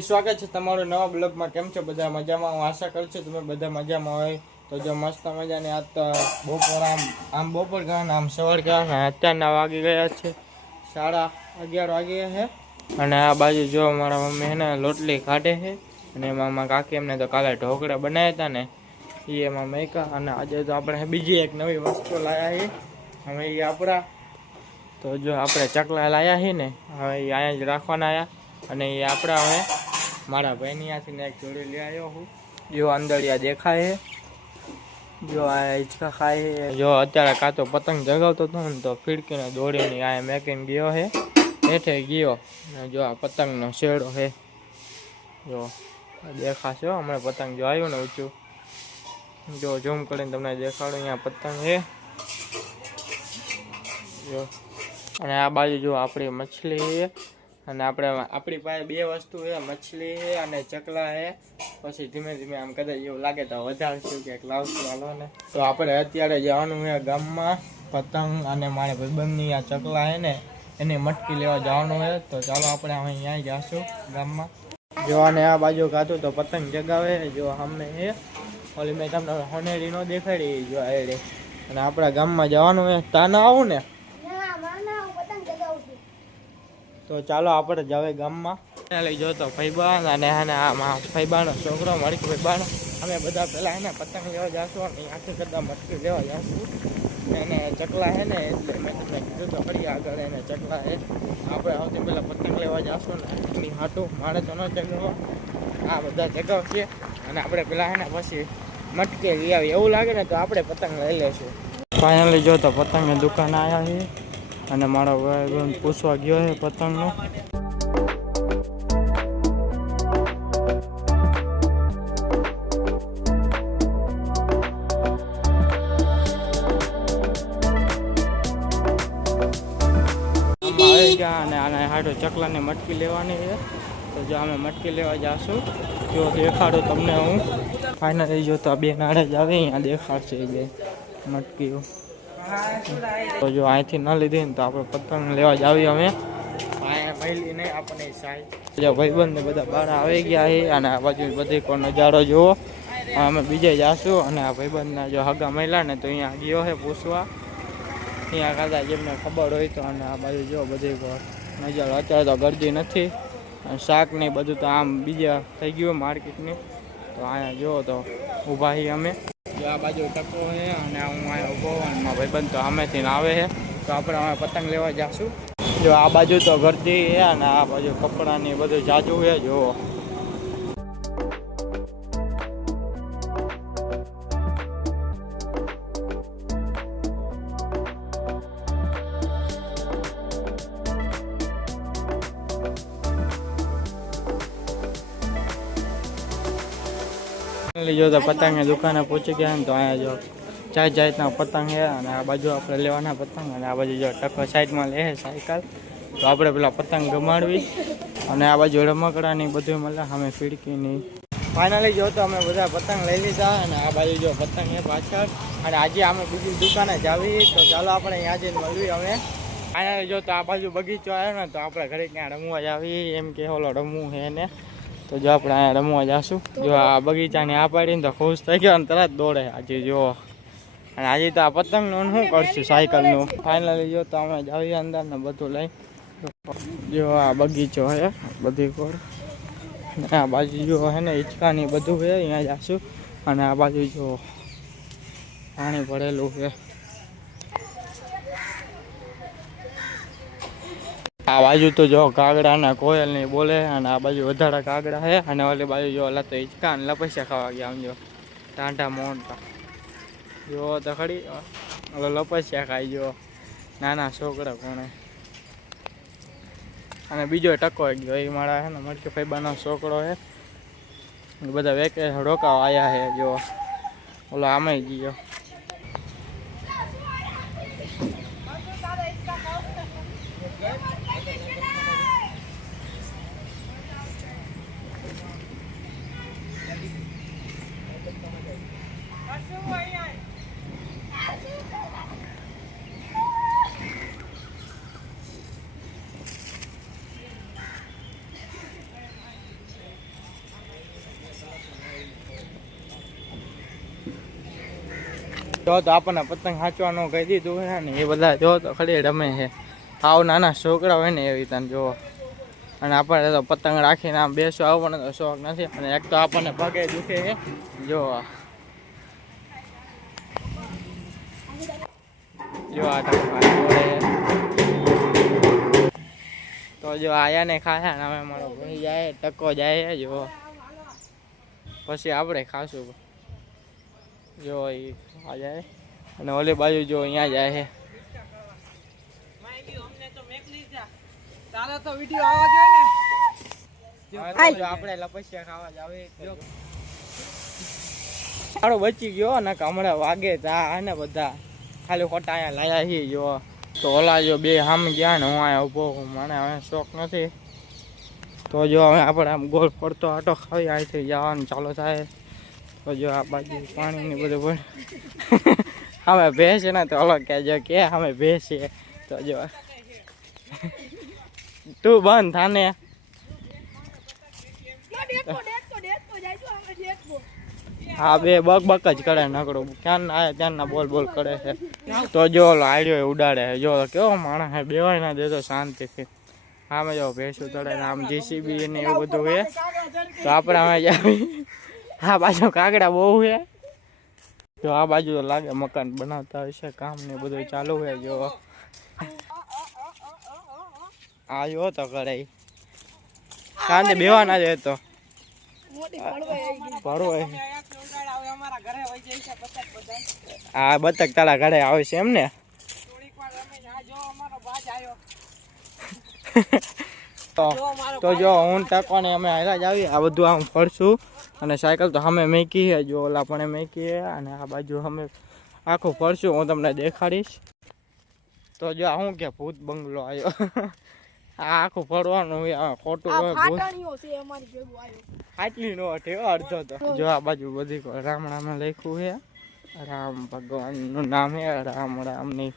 સ્વાગત છે તમારું નવા બ્લોગમાં। કેમ છો બધા મજામાં? હું આશા કરું છું તમે બધા મજામાં હોય। તો જો મસ્ત મજાની આજ તો બપોર આમ બપોર ગયા આમ સવાર ગયા અત્યારના વાગી ગયા છે 11:30 વાગી ગયા છે। અને આ બાજુ જો મારા મમ્મી હે ને લોટલી કાઢે છે અને એમાં કાકી એમને તો કાલે ઢોકળા બનાવ્યા હતા ને એ એમાં મેકા। અને આજે તો આપણે બીજી એક નવી વસ્તુ લાવ્યા છે હવે એ આપણા તો જો આપણે ચકલા લાવ્યા છીએ ને હવે એ અહીંયા જ રાખવાના આવ્યા અને એ આપણા હવે મારા ભાઈની ત્યાંથી એક જોડી લઈ આવ્યો હું। જો અંદરિયા દેખાય છે, જો આ હિંચકા ખાય છે। જો અત્યારે કાં તો પતંગ જગાવતો હતો ને તો ફીડકીને દોડીને આ મેકીને ગયો છે હેઠે ગયો। જો આ પતંગનો શેડો છે, જો દેખાશે હમણાં પતંગ જો આવ્યું ને ઊંચું, જો ઝૂમ કરીને તમને દેખાડું અહીંયા પતંગ છે જો। અને આ બાજુ જો આપણી મછલી છે અને આપણી પાસે બે વસ્તુ છે, મછલી છે અને ચકલા છે। પછી ધીમે ધીમે આમ કદાચ એવું લાગે તો વધારશું કે લાવશું હાલો ને। તો આપણે અત્યારે જવાનું છે ગામમાં પતંગ અને મારે ભાઈબંધની આ ચકલા છે ને એની મટકી લેવા જવાનું છે। તો ચાલો આપણે અહીંયા જઈશું ગામમાં। જો અને આ બાજુ કાતું તો પતંગ જગાવે જો સામે છે ઓલી મેં તમને હોનેરી ન દેખાડી જો એ અને આપણા ગામમાં જવાનું છે। તાના આવું ને તો ચાલો આપણે જાવે ગામમાં। લઈ જો તો ભાઈબાન અને આ ભાઈબાનો છોકરો મળી ભાઈબાનો અમે બધા પહેલાં એને પતંગ લેવા જઈશું અને આખી કદા મટકી લેવા જઈશું। એને ચકલા છે ને એટલે મેં તમને કીધું તો ફરી આગળ એને ચકલા છે આપણે સૌથી પહેલાં પતંગ લેવા જઈશું ને એની હાટું મારે તો ન ચગાવવા આ બધા ચગાવશે અને આપણે પહેલાં છે ને પછી મટકી લઈ આવી એવું લાગે ને તો આપણે પતંગ લઈ લઈશું। ફાઇનલી જો તો પતંગની દુકાન આવ્યા છે અને મારો ભાઈ પૂછવા ગયો છે પતંગનું। આવી ગયા અને આના હાટો ચકલાની મટકી લેવાની છે તો જો અમે મટકી લેવા જઈશું। જો દેખાડું તમને હું ફાઇનલી જો તો બે નાળે જ આવી અહીંયા દેખાડશે બે મટકીઓ। તો જો અહીંથી ન લીધી ને તો આપણે પતંગ લેવા જ આવી અમે મહિલી નહીં આપણને સાઈ જો ભાઈબંધ ને બધા બહાર આવી ગયા છે અને આ બાજુ બધી કોઈ નજારો જુઓ। અમે બીજે જઈશું અને આ ભાઈબંધના જો હગા મહિલા ને તો અહીંયા ગયો છે પૂછવા અહીંયા કદાચ જેમને ખબર હોય તો। અને આ બાજુ જો બધી નજારો અત્યારે તો ગરદી નથી શાક ને બધું તો આમ બીજા થઈ ગયું માર્કેટની તો અહીંયા જુઓ તો ઊભા છીએ અમે। જો આ બાજુ ટકો છે અને હું અહીંયા ઊભો અને મારા ભાઈબંધ તો સામેથી આવે છે તો આપણે અમે પતંગ લેવા જઈશું। જો આ બાજુ તો ગરદી છે અને આ બાજુ કપડાની બધું જાજુ છે જુઓ। જો તો પતંગની દુકાને પહોંચી ગયા ને તો અહીંયા જો જાતના પતંગ છે અને આ બાજુ આપણે લેવાના પતંગ અને આ બાજુ જો ટકો સાઈડમાં લે છે સાયકલ તો આપણે પેલા પતંગ ગમાડવી અને આ બાજુ રમકડાની બધું મળે સામે ફીડકીની। ફાઇનલી જો તો અમે બધા પતંગ લઈ લીધા અને આ બાજુ જો પતંગ છે પાછળ અને આજે અમે બીજી દુકાને જ આવી તો ચાલો આપણે અહીંયા જઈને મળવી અમે। ફાઇનલી જો તો આ બાજુ બગીચો આવ્યો ને તો આપણે ઘરે ત્યાં રમવા જ આવી એમ કે ઓલો રમવું છે એને તો જો આપણે અહીંયા રમવા જઈશું। જો આ બગીચાની આ પાડીને તો ખુશ થઈ ગયો અને તરત દોડે આજે જુઓ અને આજે તો આ પતંગનું શું કરશું સાયકલનું। ફાઇનલી જો તો અમે જાવીએ અંદર ને બધું લઈ જો આ બગીચો છે બધી કોર આ બાજુ જો હે ને હિંચકાની બધું છે અહીંયા જઈશું અને આ બાજુ જો પાણી ભરેલું છે। આ બાજુ તો જો કાગડા ને કોયલ ની બોલે અને આ બાજુ વધારે કાગડા છે અને ઓલી બાજુ જો ઓલા તો હિંચકા ને લપસ્યા ખાવા ગયા આમ જો ટાંટા મોટા જો તો ખડી ઓલો લપસ્યા ખાઈ જો નાના છોકરા કોણે અને બીજો ટકો ગયો એ મારા છે ને મટકી ફાઈબાનો છોકરો છે બધા વેકે રોકાવા આવ્યા છે જો ઓલો આમે ગયો। જો તો આપણને પતંગ હાંચવાનું કહી દીધું હે ને એ બધા જો તો ખરી રમે છે. આવ નાના છોકરા હોય ને એવી તને જોવો. અને આપણે તો પતંગ રાખીને આમ બેસવા આવવાનો તો શોખ નથી. અને એક તો આપણને પગે દુખે છે જો આ તો જો આયા ને ખાયા ને હવે મારો ભાઈ જાય ટકો જાય જો પછી આપણે ખાશું જો આ જાય અને ઓલી બાજુ જો અહીંયા જાય છે. આપણે લપસિયા ખાવા જાવે સારો બચી ગયો ને હમણાં વાગે તા ને બધા ખાલી ખોટા અહીંયા લાયા છીએ જો તો ઓલા જો બે સામે ગયા ને હું અહીંયા ઉભો મને હવે શોખ નથી. તો જો હવે આપણે આમ ગોળ ફરતો આટો ખાવી અહીંથી જવાનું ચાલુ થાય. તો જો આ બાજુ પાણી ને બધું અમે ભેંસ ને તો અલગ કહેજો કે અમે ભેંસ છે. તો જો તું બંધ થાને હા બે બક બક જ કરે નકડું ક્યાં આયા ત્યાંના બોલ બોલ કરે છે. તો જો આડ્યો ઉડાડે જો કેવો માણસ બેવાય ના દેતો શાંતિથી. આમે જો ભેંસું તળે આમ જીસીબી ને એવું બધું છે. તો આપણે અમે જાવી આ બાજુ કાગડા બહુ છે. જો આ બાજુ લાગે મકાન બનાવતા હશે કામ ને બધું ચાલુ છે. જો આ જો તો કરે કાંદે બેવા ના જતો આ બતક તારા ઘરે આવે છે એમ ને. તો જો હું ટકોને અમે હાલા જ આવી આ બધું આમ ફરશું. અને સાયકલ તો અમે મેકી છે જો ઓલા પણ મેકી છે. અને આ બાજુ અમે આખું ફરશું હું તમને દેખાડીશ. તો જો હું કે ભૂત બંગલો આવ્યો આ આખું ફરવાનું ખોટું આટલી નો અડધો તો જો આ બાજુ બધી રામ રામ લખ્યું છે. રામ ભગવાન નું નામ છે રામ રામ ની.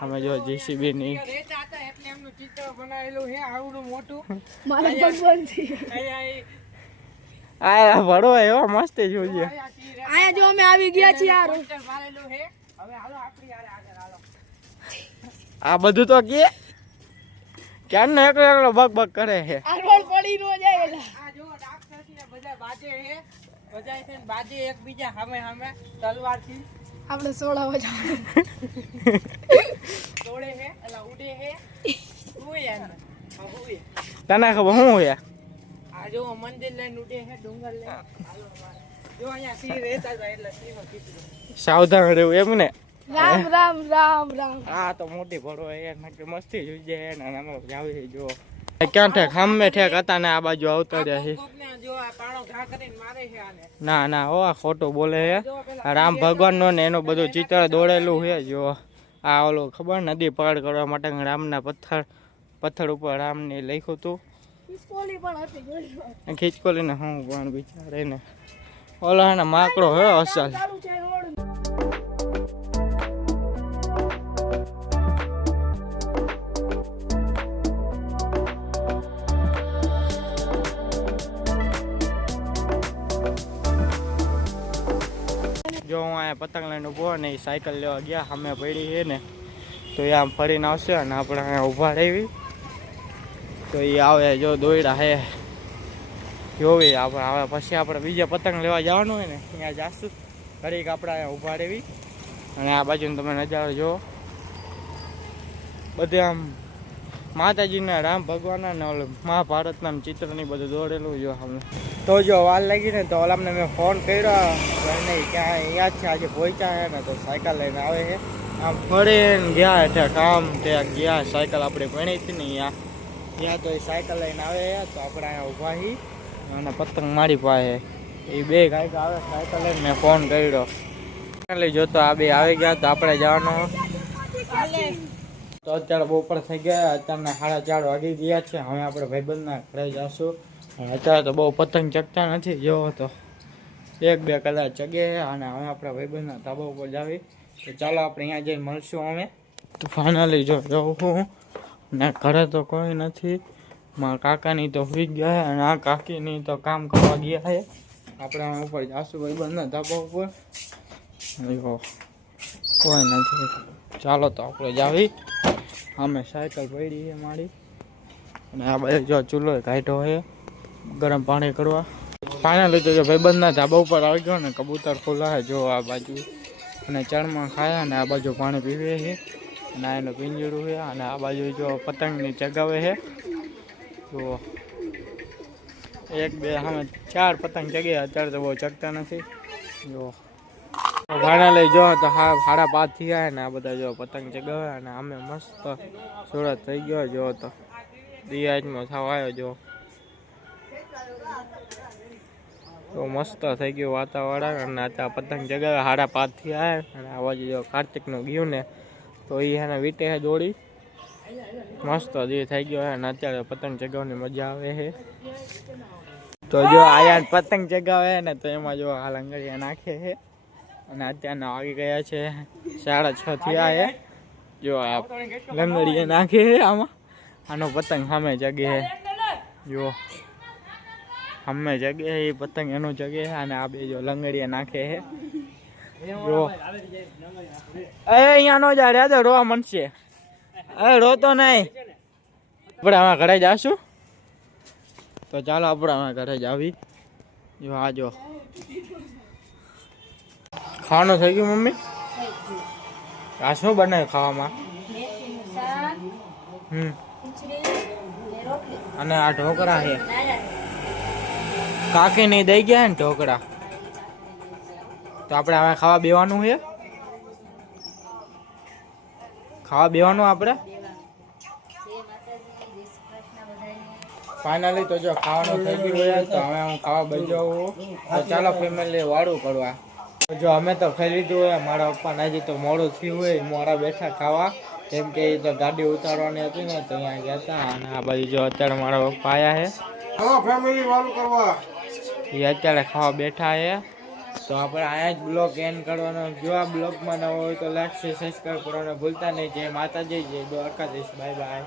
અમે જો જીસીબી ની ચિત્ર બનાવેલું છે આવડું મોટું આ ભરો એવો મસ્ત જોઈએ. આયા જો અમે આવી ગયા છીએ યાર. આ બધું તો કે ક્યાં ને એકલો એકલો બક બક કરે છે. આ રોડ પડી નો જાય આ જો રાક્ષસ ને બધા બાજે છે બજાય છે બાજે એકબીજા સામે સામે તલવારથી આપણે સોડાવા જાવ તોડે છે એલા ઉડે છે હુંય આ હુંય તને ખબર હું છે આ જો મંદિર લઈને ઉડે છે ડુંગર લઈને જો અહીંયા સી રહેતા જાય એટલે સીનો કીધું સાવધાન રહેવું એમ ને. રામ રામ રામ રામ. આ તો મોટી ભરો એ નકે મસ્તી જોઈ જાય ને અમે જાવી જો ક્યાં ઠેક હામે ઠેક હતા ને આ બાજુ આવતા રહ્યા છે. જો આ પાણો ઘા કરીને મારે છે આને ના ના હો આ ખોટું બોલે છે. રામ ભગવાન નો ને એનું બધું ચિત્ર દોડેલું છે. જો આ ઓલું ખબર નદી પાર કરવા માટે રામના પથ્થર ઉપર રામને લખ્યું હતું. ખિસકોલી પણ હતી જોઈ ખિસકોલીને હું પણ બિચારે ને ઓલા ને માકડો હે અસલ. ચાલુ છે રોડ. જો હું અહીંયા પતંગ લઈને ઊભો ને એ સાયકલ લેવા ગયા સામે પડી છે ને તો એ આમ ફરીને આવશે અને આપણે અહીંયા ઊભા રહેવી તો એ આવે જો દોયડા હે જોવી આપણે આવે પછી આપણે બીજા પતંગ લેવા જવાનું હોય ને ત્યાં જાશું ઘડીક આપણે અહીંયા ઊભા રહેવી. અને આ બાજુને તમે નજારો જુઓ બધે આમ માતાજીના રામ ભગવાનના ને ઓલું મહાભારતના ચિત્રની બધું દોરેલું જો અમને. તો જો વાર લાગી ને તો ઓલામને મેં ફોન કર્યો નહીં ક્યાં અહીંયા જ છે આજે પહોંચ્યા છે ને તો સાયકલ લઈને આવે છે આમ ફરીને ગયા એટલે કામ ત્યાં ગયા સાયકલ આપણે ભણી હતી ને ત્યાં તો એ સાયકલ લઈને આવે તો આપણે અહીંયા ઊભા છીએ અને પતંગ મારી પાસે એ બે ગાયક આવે સાયકલ લઈને મેં ફોન કર્યો એટલે જોતો આ બે આવી ગયા તો આપણે જવાનું. તો અત્યારે બપોર થઈ ગયા અત્યારના 4:30 વાગી ગયા છે. હવે આપણે ભાઈબંધના ઘરે જઈશું. અત્યારે તો બહુ પતંગ ચગતા નથી જોવો તો 1-2 કલાક ચગે અને હવે આપણે ભાઈબંધના ધાબા ઉપર જાવી. તો ચાલો આપણે અહીંયા જઈને મળશું અમે. તો ફાઇનલી જો જવું હું ને ઘરે તો કોઈ નથી. મારા કાકાની તો સુઈ ગયા અને આ કાકીની તો કામ કરવા ગયા છે. આપણે ઉપર જઈશું ભાઈબંધના ધાબા ઉપર. જો કોઈ નથી. ચાલો તો આપણે જાવી. અમે સાયકલ પડી છે મારી, અને આ બાજુ જો ચૂલો કાઢ્યો છે ગરમ પાણી કરવા. ફાઇનલી તો જો ભાઈબંધના ધાબા ઉપર આવી ગયો ને, કબૂતર ખુલ્લા છે જો આ બાજુ, અને ચણમાં ખાયા અને આ બાજુ પાણી પીવે છે, અને આ એનું પિંજરું છે, અને આ બાજુ જો પતંગની ચગાવે છે. તો 1 2 સામે 4 પતંગ ચગે. અત્યારે તો બહુ ચગતા નથી. જો ફાઇનલી જો તો 5:30 થઈ ગયા ને આ બધા જો પતંગ ચગાવે, અને અમે મસ્ત સુરત થઈ ગયો. જો તો દિયાજમાં થવા આવ્યો જો, તો મસ્ત થઈ ગયું વાતાવરણ. અને અત્યારે પતંગ ચગાવે 5:30 થી આવ્યા, અને આ બાજુ જો કાર્તિકનું ગયું ને તો એ એને વીટે છે દોડી. મસ્ત દી થઈ ગયો છે, અને અત્યારે પતંગ ચગાવવાની મજા આવે છે. તો જો આયા પતંગ ચગાવે ને તો એમાં જો આ લંગડિયા નાખે છે, અને અત્યારના આવી ગયા છે 6:30 થયા છે. જો આ લંગડિયા નાખે છે આમાં, આનો પતંગ સામે જગે છે. જો સામે જગે છે એ પતંગ એનું જગે છે, અને આ બે જો લંગડિયા નાખે છે. જો અહીંયા નો જા રહ્યા તો રોવા મનશે. રોતો નહીં. આપણે આમાં ઘરે જાશું, તો ચાલો આપણે આમાં ઘરે જ આવી. જો આ જો ખાવાનું થઈ ગયું મમ્મી. આ શું બનાવ્યું ખાવામાં? અને આ ઢોકળા છે. કાકી નહીં દઈ ગયા ને ઢોકળા. તો આપણે હવે ખાવા બેવાનું છે. ખાવા બેવાનું આપણે. ફાઇનલી તો જો ખાવાનું થઈ ગયું હોય તો હવે હું ખાવા બજાવું. તો ચાલો ફેમિલી વાળું કરવા. જો અમે તો ખાઈ લીધું હોય. મારા પપ્પાને હજી તો મોડું થયું હોય, મોડા બેઠા ખાવા, કેમ કે એ તો ગાડી ઉતારવાની હતી ને તો અહીંયા ગયા હતા. અને આ બાજુ જો અત્યારે મારા પપ્પા આવ્યા છે ફેમિલી વાળું કરવા. એ અત્યારે ખાવા બેઠા છે. તો આપણે અહીંયા જ બ્લોગ એન્ડ કરવાનો. જો આ બ્લોગમાં ન હોય તો લાઈક સબસ્ક્રાઈબ કરવાનું ભૂલતા નહીં. જય માતાજી, જય દ્વારકાધીશ. Bye bye.